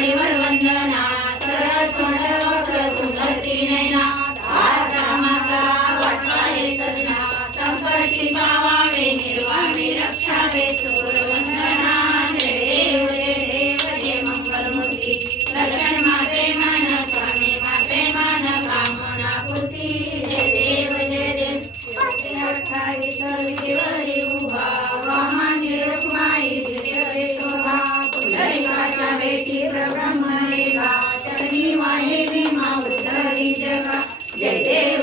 कळीवर वंदना सरळ सोंड वक्र तुंगती नैना दास रामाचा वाटवाये सजना संकटी पावावे निर्वाणे रक्षावे सूर वंदना जय देव जय देव जय मंगलमूर्ती दर्शन माते मन स्वामी माते मन कामना पूर्ती जय देव जय देव 28 विजेवरी उभा वामाने रुक्माई दिव्य शोभा पुंडलिकाच्या बेटी ब्रह्म रेखा चरणी वाहे भीमा उद्धरी जगा जय देव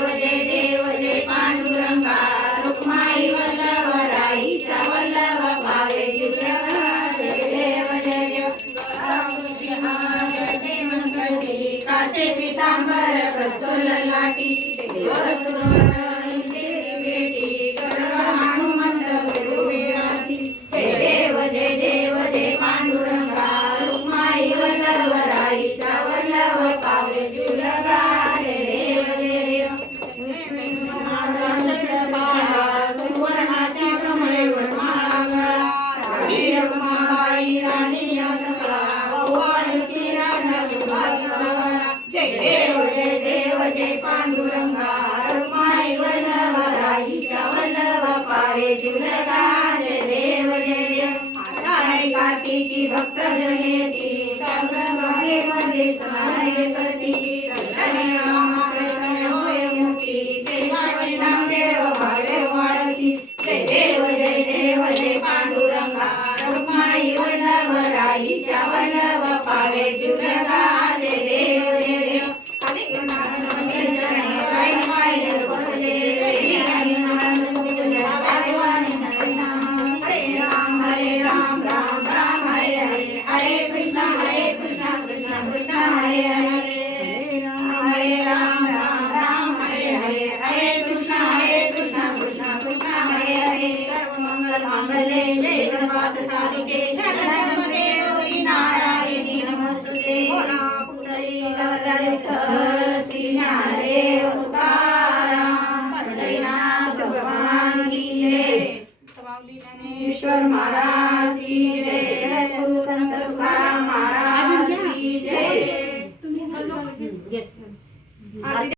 जय पांडुरंगा रुक्माई वल्लभ राईचा वल्लभ भावे दिव्यगा जय देव जय मंगळी कासे पीतांबर कस्तूर लाटी बेटी गडगड हनुमंत गुरु विराती जय देव जय पांडुरंगा रुक्माई वल्लभ राईचा वल्लभ पावे दिव्यगा जय देव सुवर्णाची कमळे वनमाळा राणी रमाबाई राणी सकला वाढती राजा जय देव जय पांडुरंगा रुक्माई वल्लभ राईचा वल्लभ पावे दिव्यगा जय देव आषाढी कार्तिकी भक्त जयती चंद्रभागे मध्ये स्नान करती दर्शनी राम प्रसन्न होय मोठी देवाचे नामदेव भावे वाढती जय देव जय पांडुरंगा रुक्माई वल्लभ राईचा वल्लभ पावे दिव्यगा जय देव हरे राम राम राम हरे हरे हरे कृष्ण कृष्ण कृष्ण हरे हरे राम राम हरे हरे हरे कृष्ण कृष्ण कृष्ण हरे हरे मंगल मंगले जय सर्वात साधिके शरणं गौरी नारायणी नमस्ते पुंडली गंगाधर विठ्ठल श्री ज्ञानदेव तुकाराम पंढरीनाथ भगवान की जय ईश्वर महाराज की जय जय गुरु संत तुकाराम महाराज